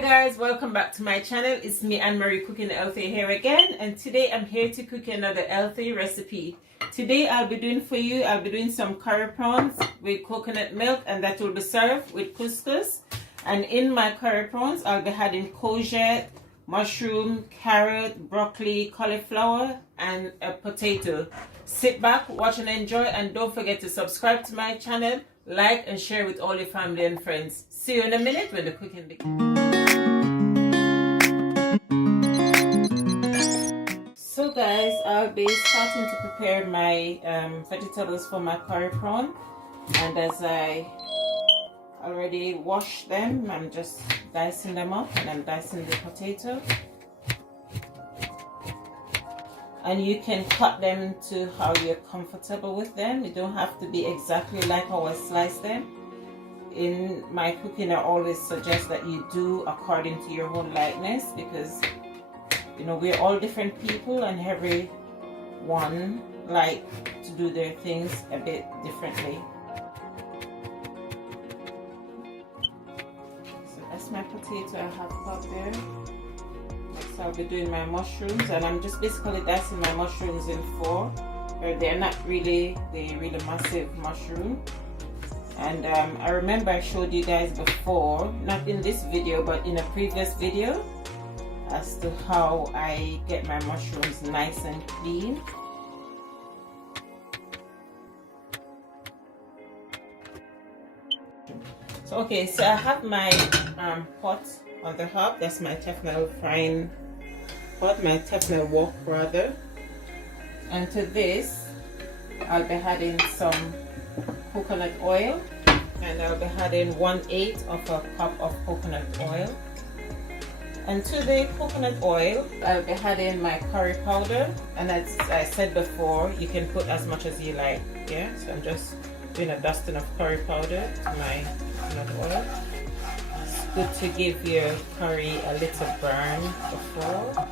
Hi guys, welcome back to my channel. It's me, Anne-Marie, cooking healthy here again, and today I'm here to cook another healthy recipe. Today I'll be doing some curry prawns with coconut milk, and that will be served with couscous. And in my curry prawns I'll be adding courgette, mushroom, carrot, broccoli, cauliflower, and a potato. Sit back, watch and enjoy, and don't forget to subscribe to my channel, like and share with all your family and friends. See you in a minute when the cooking begins. So guys, I'll be starting to prepare my vegetables for my curry prawn, and as I already washed them, I'm just dicing them up, and I'm dicing the potato. And you can cut them to how you're comfortable with them. You don't have to be exactly like how I slice them. In my cooking, I always suggest that you do according to your own likeness, because you know we're all different people and everyone like to do their things a bit differently. So that's my potato I have cut there. Next I'll be doing my mushrooms, and I'm just basically dicing my mushrooms in four. They're not really massive mushroom. And I remember I showed you guys before, not in this video but in a previous video, as to how I get my mushrooms nice and clean. So okay, so I have my pot on the hob. That's my Teflon frying pot, my Teflon wok rather. And to this I'll be adding some coconut oil, and I'll be adding 1/8 of a cup of coconut oil. And to the coconut oil I'll be adding my curry powder, and as I said before, you can put as much as you like. Yeah, so I'm just doing a dusting of curry powder to my coconut oil. It's good to give your curry a little burn before.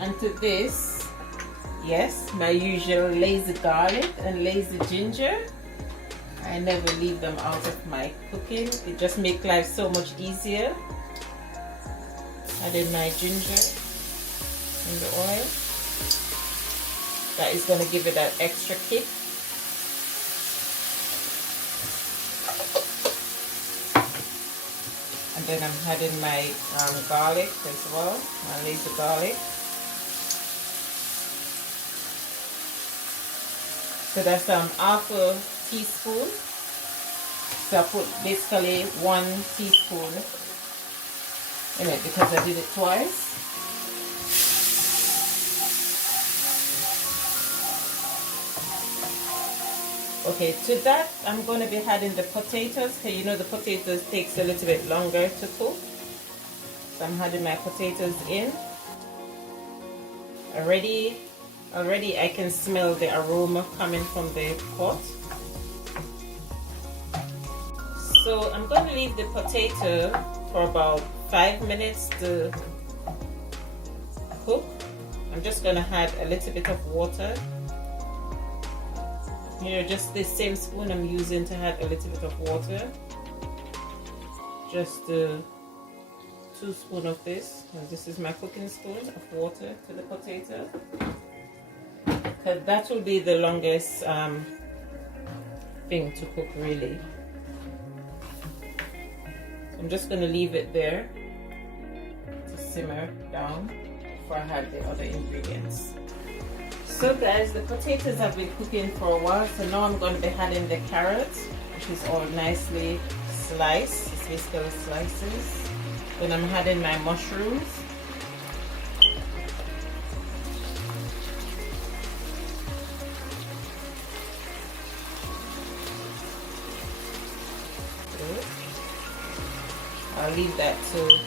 And to this, yes, my usual lazy garlic and lazy ginger. I never leave them out of my cooking. It just makes life so much easier. Adding my ginger in the oil. That is going to give it that extra kick. And then I'm adding my garlic as well, my lazy garlic. So that's half a teaspoon. So I put basically 1 teaspoon in it because I did it twice. Okay, to that I'm going to be adding the potatoes, because you know the potatoes takes a little bit longer to cook. So I'm adding my potatoes in. Already I can smell the aroma coming from the pot. So I'm going to leave the potato for about 5 minutes to cook. I'm just going to add a little bit of water. You know, just this same spoon I'm using to add a little bit of water. Just 2 spoons of this. And this is my cooking spoon of water to the potato. Because that will be the longest thing to cook really. So I'm just going to leave it there to simmer down before I add the other ingredients. So guys, the potatoes have been cooking for a while, so now I'm going to be adding the carrots, which is all nicely sliced. It's basically slices. Then I'm adding my mushrooms. I'll leave that to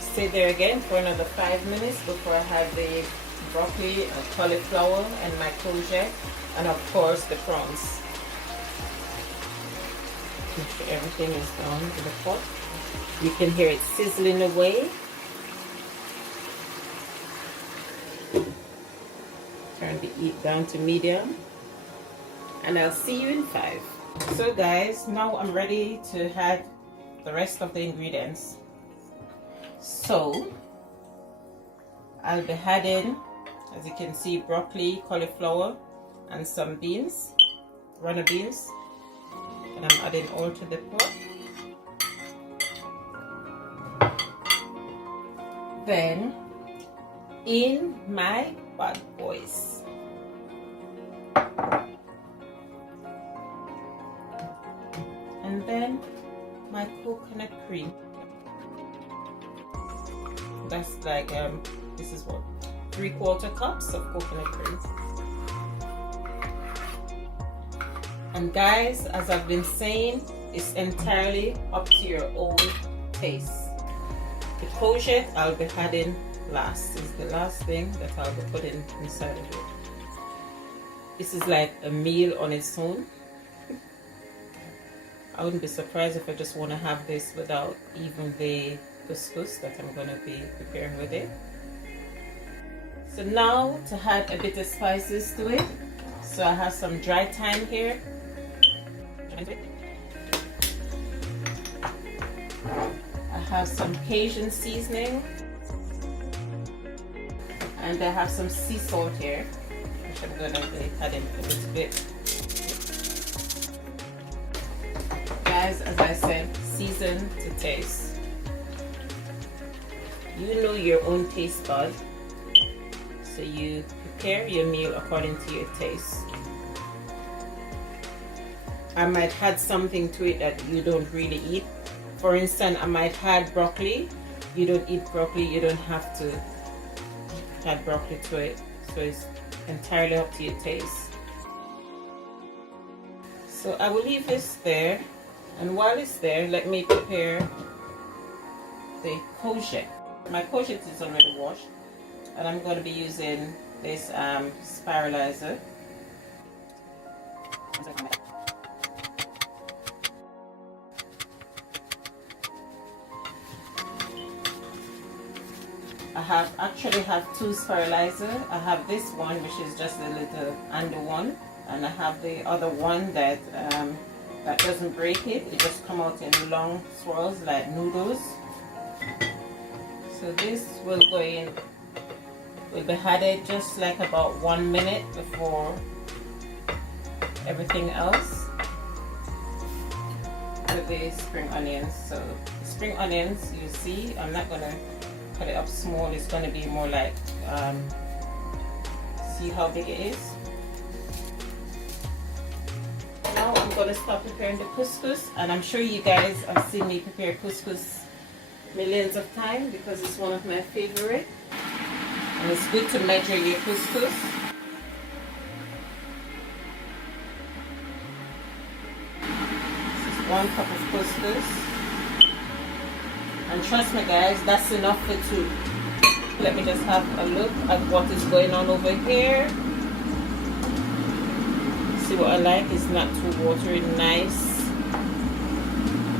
stay there again for another 5 minutes before I add the broccoli and cauliflower and my courgette, and of course the prawns. Make sure everything is done in the pot. You can hear it sizzling away. Turn the heat down to medium, and I'll see you in 5. So guys, now I'm ready to add the rest of the ingredients. So I'll be adding, as you can see, broccoli, cauliflower, and some beans, runner beans, and I'm adding all to the pot. Then in my bad boys, and then my coconut cream. That's like this is what, 3/4 cups of coconut cream. And guys, as I've been saying, it's entirely up to your own taste. The courgette I'll be adding last. Is the last thing that I'll be putting inside of it. This is like a meal on its own. I wouldn't be surprised if I just want to have this without even the couscous that I'm going to be preparing with it. So now to add a bit of spices to it. So I have some dry thyme here. I have some Cajun seasoning. And I have some sea salt here, which I'm going to be adding a little bit. Guys, as I said, season to taste. You know your own taste bud, so you prepare your meal according to your taste. I might add something to it that you don't really eat. For instance, I might add broccoli. You don't eat broccoli, you don't have to add broccoli to it. So it's entirely up to your taste. So I will leave this there. And while it's there, let me prepare the courgette. My courgette is already washed, and I'm going to be using this spiralizer. I actually have two spiralizers. I have this one, which is just a little under one, and I have the other one that that doesn't break it. It just comes out in long swirls like noodles. So this will go in, will be added just like about 1 minute before everything else with the spring onions. So the spring onions, you see, I'm not going to cut it up small. It's going to be more like, see how big it is. Now I'm going to start preparing the couscous, and I'm sure you guys have seen me prepare couscous millions of times because it's one of my favorite, and it's good to measure your couscous. This is 1 cup of couscous, and trust me guys, that's enough for 2. Let me just have a look at what is going on over here. See what I like is not too watery, nice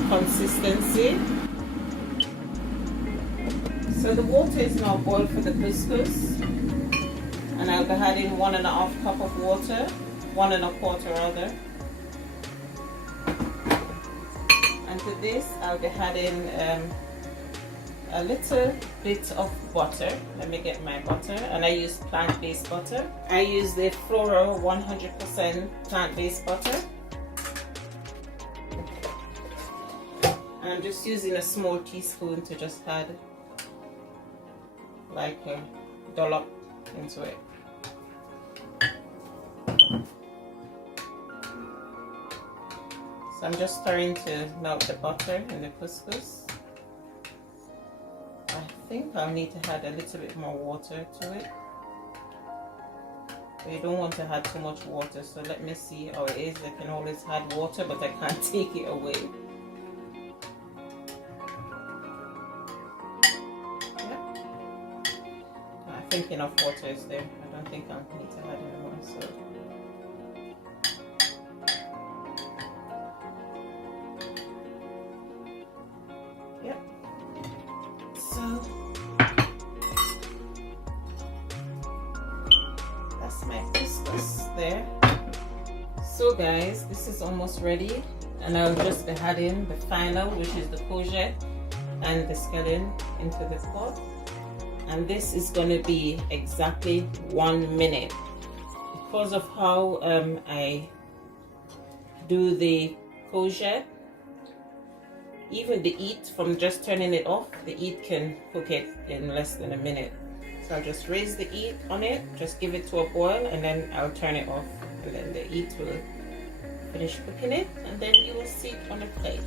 consistency. So the water is now boiled for the couscous, and I'll be adding 1.5 cup of water, 1.25 rather. And to this I'll be adding a little bit of butter. Let me get my butter, and I use plant-based butter. I use the Flora 100% plant-based butter. And I'm just using a small teaspoon to just add like a dollop into it. So I'm just starting to melt the butter in the couscous. I think I'll need to add a little bit more water to it. But you don't want to add too much water, so let me see how it is. I can always add water, but I can't take it away. I think enough water is there. I don't think I'll need to add any more. So yep. So that's my couscous there. So guys, this is almost ready. and I'll just be adding the final, which is the courgette and the scallion, into the pot. And this is going to be exactly 1 minute. Because of how I do the courgette, even the eat, from just turning it off, the eat can cook it in less than a minute. So I'll just raise the eat on it, just give it to a boil, and then I'll turn it off, and then the eat will finish cooking it, and then you will see it on a plate.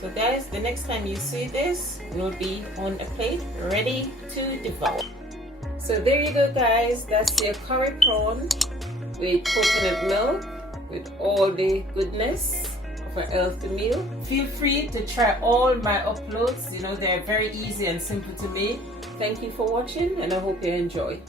So guys, the next time you see this, it will be on a plate ready to devour. So there you go guys, that's your curry prawn with coconut milk, with all the goodness of a healthy meal. Feel free to try all my uploads, you know, they're very easy and simple to make. Thank you for watching, and I hope you enjoy.